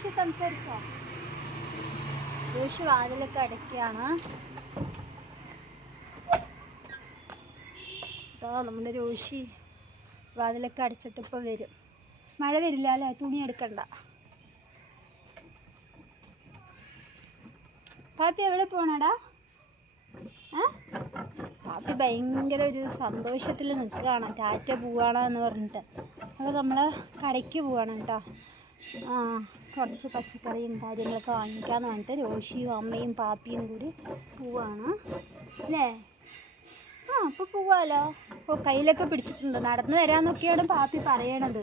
രോഷി സംസാരിക്കാം രോഷി വാതിലൊക്കെ അടയ്ക്കുകയാണ്. ഇതാ നമ്മുടെ രോഷി വാതിലൊക്കെ അടച്ചിട്ട് ഇപ്പോൾ വരും. മഴ വരില്ല അല്ലേ തുണി എടുക്കണ്ട. പാപ്പി എവിടെ പോണടാ? പാപ്പി ഭയങ്കര ഒരു സന്തോഷത്തിൽ നിൽക്കുകയാണ് ടാറ്റ പോവാണ് എന്ന് പറഞ്ഞിട്ട്. അപ്പോൾ നമ്മൾ കടയ്ക്ക് പോവാണ് കേട്ടോ. ആ. കുറച്ച് പച്ചക്കറിയും കാര്യങ്ങളൊക്കെ വാങ്ങിക്കാന്ന് പറഞ്ഞിട്ട് രോഷിയും അമ്മയും പാപ്പിയും കൂടി പോവാണ്. അല്ലേ? ആ അപ്പോൾ പോവാലോ. ഓ കയ്യിലൊക്കെ പിടിച്ചിട്ടുണ്ട്. നടന്നു വരാന്നൊക്കെയാണ് പാപ്പി പറയണത്.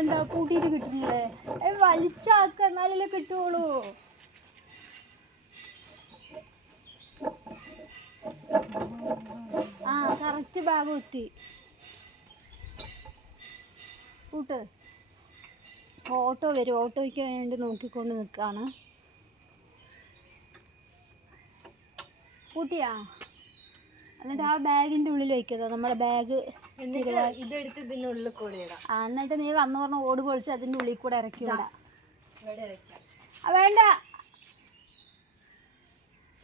എന്താ കൂട്ടിയിട്ട് കിട്ടുന്നില്ലേ? വലിച്ചാക്ക എന്നാലല്ലേ കിട്ടുള്ളൂ. ആ കറക്റ്റ് ഭാഗം എത്തി കൂട്ട്. ഓട്ടോ വരും. ഓട്ടോയ്ക്ക് വേണ്ടി നോക്കിക്കൊണ്ട് നിൽക്കുകയാണ് കൂട്ടിയാ? എന്നിട്ട് ആ ബാഗിന്റെ ഉള്ളിൽ വയ്ക്കുക നമ്മുടെ ബാഗ് ഇതെടുത്ത് ഇതിനുള്ളിൽ കൂടെ ഇടാം. ആ എന്നിട്ട് നീ വന്നു പറഞ്ഞ ഓട് പൊളിച്ച് അതിന്റെ ഉള്ളിൽ കൂടെ ഇറക്കി വിടാം. വേണ്ട.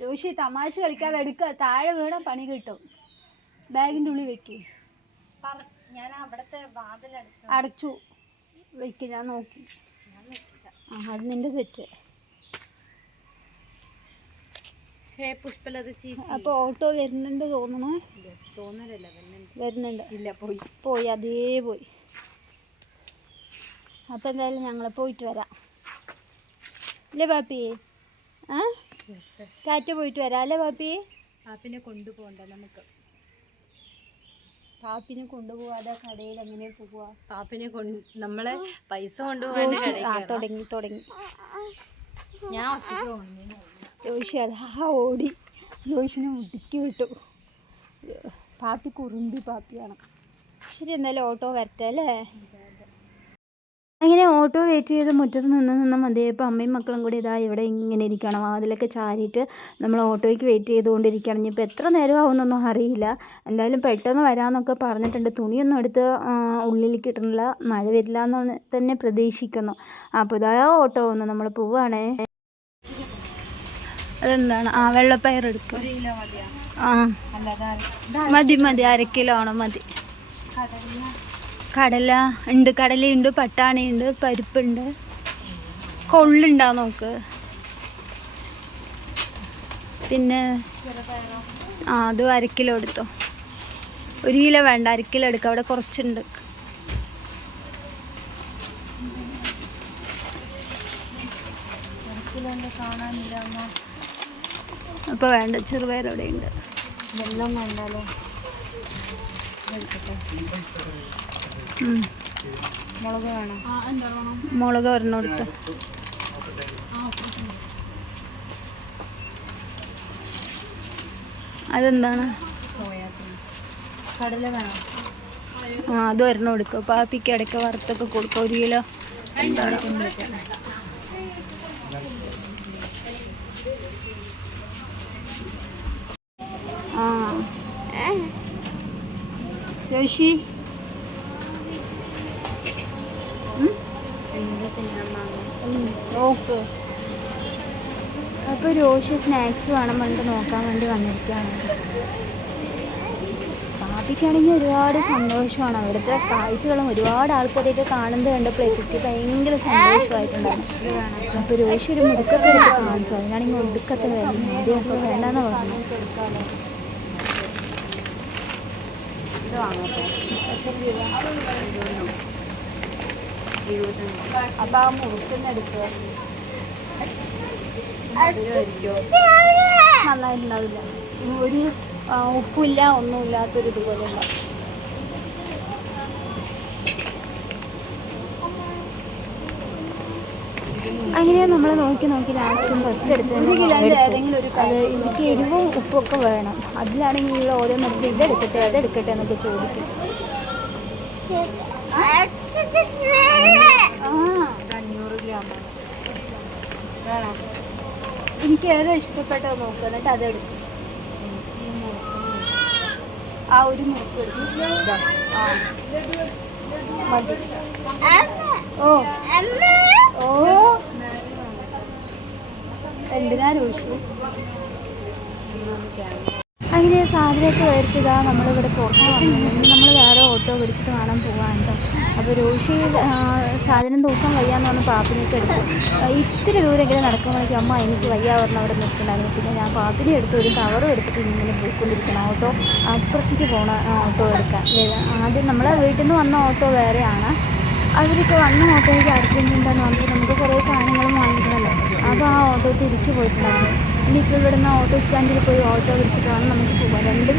ജോഷി തമാശ കളിക്കാതെ എടുക്കുക താഴെ വീണ പണി കിട്ടും. ബാഗിന്റെ ഉള്ളിൽ വെക്ക്. ഞാൻ അവിടത്തെ വാതിലടച്ചു. അടച്ചു. വെക്ക് ഞാൻ നോക്കി. ആ അത് നിന്റെ തെറ്റ്. ഹേ പുഷ്പലത ചേച്ചി. അപ്പോൾ ഓട്ടോ വരുന്നുണ്ട് തോന്നണോ? തോന്നലല്ല വരുന്നുണ്ട്. ഇല്ല പോയി. പോയി അതേ പോയി. അപ്പോൾ എന്തായാലും ഞങ്ങൾ പോയിട്ട് വരാം. അല്ലേ പാപ്പി? ആ? കാറ്റ് പോയിട്ട് വരാം അല്ലേ പാപ്പി? പാപ്പിനെ കൊണ്ടുപോകണ്ട നമുക്ക്. പാപ്പിനെ കൊണ്ടുപോകാതെ കടയിൽ എങ്ങനെ പോവാ? പാപ്പിനെ കൊണ്ട് നമ്മളെ പൈസ കൊണ്ടുപോകാൻ കടയിൽ തുടങ്ങി തുടങ്ങി. ഞാൻ ജോഷി അതാ ഓടി. ജോഷിനെ മുടുക്കി വിട്ടു. പാപ്പി കുറുമ്പി പാപ്പിയാണ്. ശരി എന്നാലും ഓട്ടോ വരട്ടെ അല്ലേ? ഓട്ടോ വെയിറ്റ് ചെയ്ത് മുറ്റത്ത് നിന്ന് നിന്ന് മതിയപ്പോൾ അമ്മയും മക്കളും കൂടി ഇതാ ഇവിടെ ഇങ്ങനെ ഇരിക്കണം അതിലൊക്കെ ചാരിയിട്ട് നമ്മൾ ഓട്ടോയ്ക്ക് വെയിറ്റ് ചെയ്തുകൊണ്ടിരിക്കണം ഇനിയിപ്പോൾ എത്ര നേരം ആവുമെന്നൊന്നും അറിയില്ല. എന്തായാലും പെട്ടെന്ന് വരാമെന്നൊക്കെ പറഞ്ഞിട്ടുണ്ട്. തുണിയൊന്നും എടുത്ത് ഉള്ളിൽ ഇട്ടിട്ടില്ല മഴ വരില്ല എന്ന് തന്നെ പ്രതീക്ഷിക്കുന്നു. അപ്പോൾ ഇതാ ഓട്ടോ ഒന്ന് നമ്മൾ പോവുകയാണേ അതെന്താണ്? ആ വെള്ളപ്പയർ എടുക്കും. ആ. മതി മതി. അര കിലോ ആണോ മതി. കടല ഉണ്ട് കടലയുണ്ട് പട്ടാണിയുണ്ട് പരിപ്പുണ്ട്. കൊള്ളുണ്ടാ നോക്ക്? പിന്നെ ആ അതും അരക്കിലോ കിലോ എടുത്തോ. ഒരു കിലോ വേണ്ട അരക്കിലോ കിലോ എടുക്കാം അവിടെ കുറച്ചുണ്ട്. അപ്പോൾ വേണ്ട ചെറുപയർ അവിടെ ഉണ്ട് വെള്ളം വേണ്ടാലോ. മുളക് വേണം മുളക് ഒരെണ്ണെടുത്ത് അതെന്താണ്? കടല വേണം ആ അത് ഒരെണ്ണം എടുക്കുക പാപ്പിക്ക് ഇടയ്ക്ക് വറുത്തൊക്കെ കൊടുക്കുക ഒരു കിലോ. ആ. രോഷി നോക്ക്. അപ്പോൾ രോഷി സ്നാക്സ് വേണം പറഞ്ഞിട്ട് നോക്കാൻ വേണ്ടി വന്നിരിക്കുകയാണ്. പാപ്പിക്കാണെങ്കിൽ ഒരുപാട് സന്തോഷമാണ്. അവിടുത്തെ കാഴ്ചകളും ഒരുപാട് ആൾക്കാരെയൊക്കെ കാണുന്നത് കണ്ടപ്പോൾ എനിക്ക് ഭയങ്കര സന്തോഷമായിട്ടുണ്ടായിരുന്നു അപ്പോൾ രോഷി ഒരു മുടുക്കത്തെ എടുത്ത് കാണിച്ചു. അതിനാണെങ്കിൽ മുടുക്കത്തിൽ വേണ്ടെന്ന് പറഞ്ഞു ഇത് അപ്പോൾ ആ മുറുക്കുന്നെടുത്ത് നന്നായിട്ടുണ്ടാവില്ല. ഒരു ഉപ്പില്ല ഒന്നുമില്ലാത്തൊരു ഇതുപോലെ ഉണ്ടാവും. അങ്ങനെ നമ്മൾ നോക്കി നോക്കി ലാസ്റ്റും ഫസ്റ്റ് എടുത്ത് അത് എനിക്ക് എരിവും ഉപ്പൊക്കെ വേണം. അതിലാണെങ്കിൽ ഓരോ മരുന്ന് ഇതെടുക്കട്ടെ അതെടുക്കട്ടെ എന്നൊക്കെ ചോദിക്കും. അഞ്ഞൂറ് ഗ്രാം വേണം എനിക്ക് ഏതാ ഇഷ്ടപ്പെട്ടോ നോക്കുക എന്നിട്ട് അതെടുക്കും ആ ഒരു മുറുക്ക് എടുക്കും. ഓ. ഓ. എന്തിനാ രോഷി? അങ്ങനെ സാധനമൊക്കെ മേടിച്ചതാ നമ്മളിവിടെ പുറത്ത് വന്നു ഇനി നമ്മൾ വേറെ ഓട്ടോ പിടിച്ചിട്ട് വേണം പോകാൻ കേട്ടോ അപ്പോൾ രോഷി സാധനം തൂക്കാൻ വയ്യാന്ന് പറഞ്ഞ് പാപ്പിനെയൊക്കെ എടുത്തു. ഇത്തിരി ദൂരെങ്കിലും നടക്കുമ്പോഴേക്കും അമ്മ എനിക്ക് വയ്യ അവിടെ നിൽക്കണ്ടായിരുന്നു പിന്നെ ഞാൻ പാപ്പിനെ എടുത്ത് ഒരു കവറും എടുത്തിട്ട് ഇങ്ങനെ പോയിക്കൊണ്ടിരിക്കണം. ഓട്ടോ അപ്പുറത്തേക്ക് പോകണ ഓട്ടോ എടുക്കാം ആദ്യം നമ്മളെ വീട്ടിൽ നിന്ന് വന്ന ഓട്ടോ വേറെയാണ്. അവർക്ക് വന്ന ഓട്ടോയ്ക്ക് അർജന്റുണ്ടെന്ന് പറഞ്ഞിട്ട് നമുക്ക് കുറേ സാധനങ്ങളും വാങ്ങിക്കണമല്ലോ അപ്പോൾ ആ ഓട്ടോ തിരിച്ചു പോയിട്ടുണ്ടായിരുന്നു. ഇനിയിപ്പോൾ ഇവിടുന്ന് ഓട്ടോ സ്റ്റാൻഡിൽ പോയി ഓട്ടോ വിളിച്ചിട്ട് വേണം നമുക്ക് പോകാൻ രണ്ടും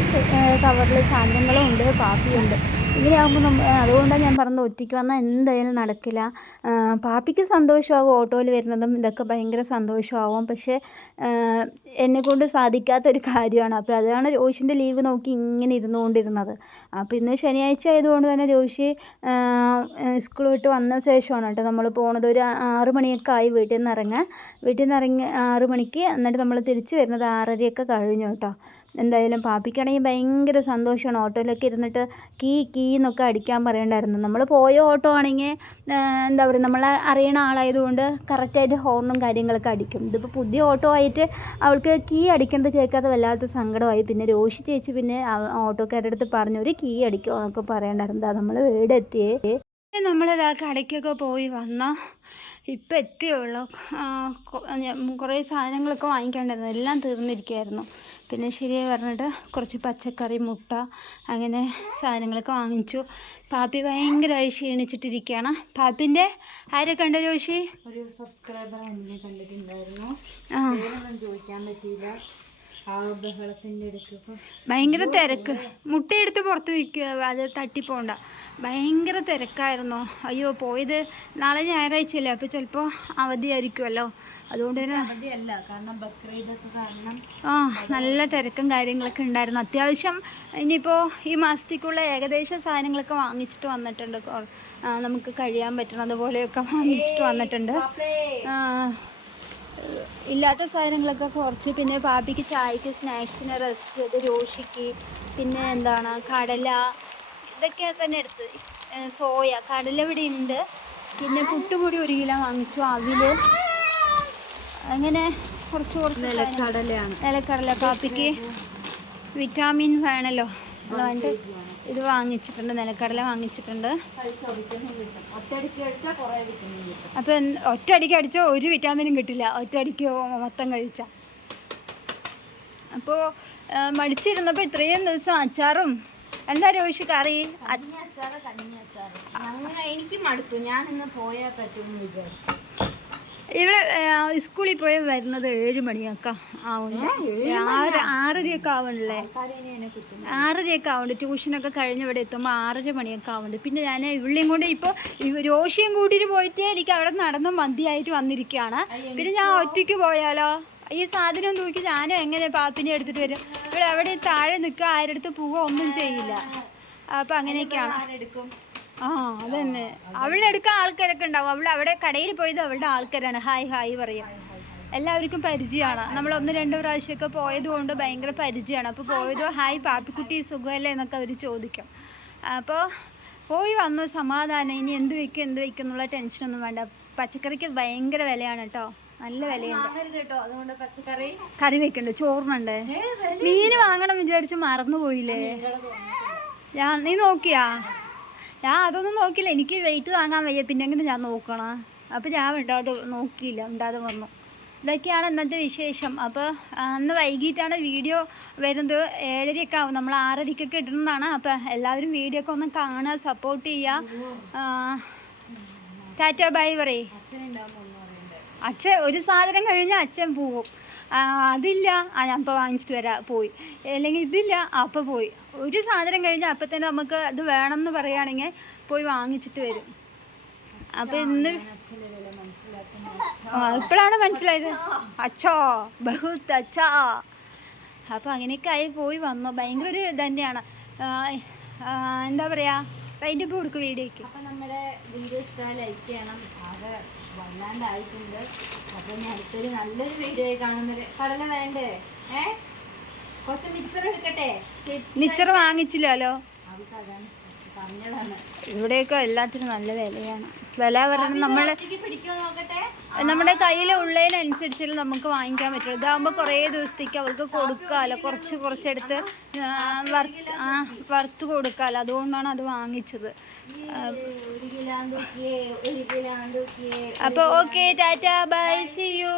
കവറിൽ സാധനങ്ങളും ഉണ്ട് കാപ്പിയുണ്ട് ഇങ്ങനെയാകുമ്പോൾ നമ്മൾ അതുകൊണ്ടാണ് ഞാൻ പറഞ്ഞത് ഒറ്റയ്ക്ക് വന്നാൽ എന്തായാലും നടക്കില്ല. പാപ്പിക്ക് സന്തോഷമാകും ഓട്ടോയിൽ വരുന്നതും ഇതൊക്കെ ഭയങ്കര സന്തോഷമാവും. പക്ഷേ എന്നെ കൊണ്ട് സാധിക്കാത്തൊരു കാര്യമാണ്. അപ്പോൾ അതാണ് രോഷിന്റെ ലീവ് നോക്കി ഇങ്ങനെ ഇരുന്നു കൊണ്ടിരുന്നത് അപ്പോൾ ഇന്ന് ശനിയാഴ്ച ആയതുകൊണ്ട് തന്നെ രോഷി സ്കൂൾ വിട്ട് വന്ന ശേഷമാണ് കേട്ടോ നമ്മൾ പോണത്. ഒരു ആറ് മണിയൊക്കെ ആയി വീട്ടിൽ നിന്ന് ഇറങ്ങാൻ വീട്ടിൽ നിന്ന് ഇറങ്ങി ആറ് മണിക്ക് എന്നിട്ട് നമ്മൾ തിരിച്ച് വരുന്നത് ആറരയൊക്കെ കഴിഞ്ഞു കേട്ടോ. എന്തായാലും പാപ്പിക്കാണെങ്കിൽ ഭയങ്കര സന്തോഷമാണ്. ഓട്ടോയിലൊക്കെ ഇരുന്നിട്ട് കീ കീ എന്നൊക്കെ അടിക്കാൻ പറയണ്ടായിരുന്നു. നമ്മൾ പോയ ഓട്ടോ ആണെങ്കിൽ എന്താ പറയുക നമ്മളെ അറിയണ ആളായതുകൊണ്ട് കറക്റ്റായിട്ട് ഹോർണും കാര്യങ്ങളൊക്കെ അടിക്കും. ഇതിപ്പോൾ പുതിയ ഓട്ടോ ആയിട്ട് അവൾക്ക് കീ അടിക്കുന്നത് കേൾക്കാതെ വല്ലാത്ത സങ്കടമായി. പിന്നെ രോഷി ചേച്ചി പിന്നെ ഓട്ടോക്കാരുടെ അടുത്ത് പറഞ്ഞു ഒരു കീ അടിക്കുമോ എന്നൊക്കെ പറയണ്ടായിരുന്നു. നമ്മൾ വീടെത്തിയേ. നമ്മളിതാ കടയ്ക്കൊക്കെ പോയി വന്ന ഇപ്പം എത്തിയുള്ളൂ കുറേ സാധനങ്ങളൊക്കെ വാങ്ങിക്കേണ്ടായിരുന്നു. എല്ലാം തീർന്നിരിക്കുകയായിരുന്നു പിന്നെ ശരിയായി പറഞ്ഞിട്ട് കുറച്ച് പച്ചക്കറി മുട്ട അങ്ങനെ സാധനങ്ങളൊക്കെ വാങ്ങിച്ചു. പാപ്പി ഭയങ്കരമായി ക്ഷീണിച്ചിട്ടിരിക്കുകയാണ്. പാപ്പിന്റെ ആരെ കണ്ട ജോഷി? ഒരു സബ്സ്ക്രൈബർ എന്നെ കണ്ടിട്ടുണ്ടായിരുന്നു. ചോദിക്കാൻ പറ്റിയില്ല. ഭയങ്കര തിരക്ക്. മുട്ടയെടുത്ത് പുറത്ത് വയ്ക്കുക അത് തട്ടിപ്പോണ്ട. ഭയങ്കര തിരക്കായിരുന്നു. അയ്യോ പോയത് നാളെ ഞായറാഴ്ചയല്ലേ അപ്പോൾ ചിലപ്പോൾ അവധിയായിരിക്കുമല്ലോ. അതുകൊണ്ട് തന്നെ ആ നല്ല തിരക്കും കാര്യങ്ങളൊക്കെ ഉണ്ടായിരുന്നു. അത്യാവശ്യം ഇനിയിപ്പോൾ ഈ മാസത്തേക്കുള്ള ഏകദേശം സാധനങ്ങളൊക്കെ വാങ്ങിച്ചിട്ട് വന്നിട്ടുണ്ട്. നമുക്ക് കഴിയാൻ പറ്റണത് പോലെയൊക്കെ വാങ്ങിച്ചിട്ട് വന്നിട്ടുണ്ട്. ഇല്ലാത്ത സാധനങ്ങളൊക്കെ കുറച്ച്. പിന്നെ പാപ്പിക്ക് ചായക്ക് സ്നാക്സിന് റസ്ക് രോഷിക്ക് പിന്നെ എന്താണ് കടല ഇതൊക്കെ തന്നെ എടുത്ത്. സോയ കടല ഇവിടെ ഉണ്ട്. പിന്നെ പുട്ടുപൊടി ഒരു കിലോ വാങ്ങിച്ചു. അവിൽ അങ്ങനെ കുറച്ച് കുറച്ച് നിലക്കടലയാണ് നിലക്കടല പാപ്പിക്ക് വിറ്റാമിൻ വേണമല്ലോ അതുകൊണ്ട് ഇത് വാങ്ങിച്ചിട്ടുണ്ട്. നിലക്കടല വാങ്ങിച്ചിട്ടുണ്ട്. അപ്പൊ ഒറ്റയടിക്ക് അടിച്ചാൽ ഒരു വിറ്റാമിനും കിട്ടില്ല. ഒറ്റയടിക്ക് മൊത്തം കഴിച്ച. അപ്പോൾ മടിച്ചിരുന്നപ്പോൾ ഇത്രയും ദിവസം അച്ചാറും എന്താ രോഷി കറി? എനിക്ക് മടുത്തു. ഞാൻ ഇന്ന് പോയാൽ പറ്റുമെന്ന് വിചാരിച്ചു. ഇവിടെ സ്കൂളിൽ പോയി വരുന്നത് ഏഴ് മണിയൊക്കെ ആവുന്നു. ആറ് ആറരയൊക്കെ ആവണല്ലേ? ആറരയൊക്കെ ആവുന്നുണ്ട് ട്യൂഷനൊക്കെ കഴിഞ്ഞ് ഇവിടെ എത്തുമ്പോൾ ആറര മണിയൊക്കെ ആവുന്നുണ്ട് പിന്നെ ഞാൻ ഇവിളെയും കൊണ്ട് ഇപ്പോൾ രോഷിയും കൂട്ടിയിട്ട് പോയിട്ട് എനിക്ക് അവിടെ നടന്ന് മന്തിയായിട്ട് വന്നിരിക്കുകയാണ്. പിന്നെ ഞാൻ ഒറ്റയ്ക്ക് പോയാലോ? ഈ സാധനം നോക്കി ഞാനും എങ്ങനെ പാപ്പിനെ എടുത്തിട്ട് വരും? ഇവിടെ അവിടെ താഴെ നിൽക്കുക ആരുടെ അടുത്ത് പോവുക ഒന്നും ചെയ്യില്ല. അപ്പം അങ്ങനെയൊക്കെയാണ്. ആ അതന്നെ. അവളെ എടുക്കാൻ ആൾക്കാരൊക്കെ ഉണ്ടാവും. അവൾ അവിടെ കടയിൽ പോയത് അവളുടെ ആൾക്കാരാണ്. ഹായ് ഹായ് പറയും. എല്ലാവർക്കും പരിചയമാണ്. നമ്മൾ ഒന്ന് രണ്ട് പ്രാവശ്യമൊക്കെ പോയത് കൊണ്ട് ഭയങ്കര പരിചയമാണ്. അപ്പോൾ പോയതോ ഹായ് പാപ്പിക്കുട്ടി സുഖമല്ലേ എന്നൊക്കെ അവർ ചോദിക്കും. അപ്പോൾ പോയി വന്നു സമാധാനം. ഇനി എന്ത് വെക്കും എന്ത് വെക്കും എന്നുള്ള ടെൻഷനൊന്നും വേണ്ട. പച്ചക്കറിക്ക് ഭയങ്കര വിലയാണ് കേട്ടോ നല്ല വിലയുണ്ട്. കറി വെക്കണ്ട്? ചോറിനുണ്ട് മീൻ വാങ്ങണം വിചാരിച്ച് മറന്നുപോയില്ലേ? ഞാൻ നീ നോക്കിയാ? ഞാൻ അതൊന്നും നോക്കിയില്ല എനിക്ക് വെയിറ്റ് താങ്ങാൻ വയ്യ. പിന്നെ എങ്ങനെ ഞാൻ നോക്കണം? അപ്പോൾ ഞാൻ ഉണ്ടാതെ നോക്കിയില്ല. ഉണ്ടാതെ വന്നു. ഇതൊക്കെയാണ് ഇന്നത്തെ വിശേഷം. അപ്പോൾ അന്ന് വൈകിട്ടാണ് വീഡിയോ വരുന്നത്. ഏഴരയൊക്കെ ആവും. നമ്മൾ ആറരയ്ക്കൊക്കെ ഇടുന്നതാണ്. അപ്പോൾ എല്ലാവരും വീഡിയോ ഒക്കെ ഒന്ന് കാണുക സപ്പോർട്ട് ചെയ്യുക. ടാറ്റ ബൈ പറയേ. അച്ഛൻ ഒരു സാധനം കഴിഞ്ഞാൽ അച്ഛൻ ആ, അതില്ല. ആ ഞാൻ ഇപ്പോൾ വാങ്ങിച്ചിട്ട് വരാം പോയി. അല്ലെങ്കിൽ ഇതില്ല അപ്പോൾ പോയി. ഒരു സാധനം കഴിഞ്ഞാൽ അപ്പം തന്നെ നമുക്ക് അത് വേണമെന്ന് പറയുകയാണെങ്കിൽ പോയി വാങ്ങിച്ചിട്ട് വരും. അപ്പം ഇന്ന് ഇപ്പോഴാണ് മനസ്സിലായത്? അച്ഛോ ബഹുത്ത് അച്ഛാ അപ്പോൾ അങ്ങനെയൊക്കെ ആയി പോയി വന്നു. ഭയങ്കര ഒരു തന്നെയാണ് എന്താ പറയുക അതിന്റെ ഇപ്പോൾ കൊടുക്കും വീഡിയോയ്ക്ക് അപ്പം നമ്മുടെ വീഡിയോ ഇഷ്ടമായി ലൈക്ക് ചെയ്യണം. ആകെ വല്ലാണ്ടായിട്ടുണ്ട്. അപ്പം ഞാൻ അടുത്തൊരു നല്ലൊരു വീഡിയോ കാണുമ്പോൾ കടല വേണ്ടേ? ഏ? കുറച്ച് മിക്സർ എടുക്കട്ടെ? മിക്സർ വാങ്ങിച്ചില്ലല്ലോ. അവൾക്ക് അതാണ് ഇവിടെയൊക്കെ എല്ലാത്തിനും നല്ല വിലയാണ്. വില പറഞ്ഞാൽ നമ്മൾ നമ്മുടെ കയ്യിൽ ഉള്ളതിനനുസരിച്ച് നമുക്ക് വാങ്ങിക്കാൻ പറ്റുള്ളൂ ഇതാകുമ്പോൾ കുറേ ദിവസത്തേക്ക് അവൾക്ക് കൊടുക്കാമല്ലോ കുറച്ച് കുറച്ചെടുത്ത് വർത്ത് വറുത്ത് ആ വറുത്ത് കൊടുക്കാമല്ലോ അതുകൊണ്ടാണ് അത് വാങ്ങിച്ചത്. അപ്പോൾ okay tata. Bye see you.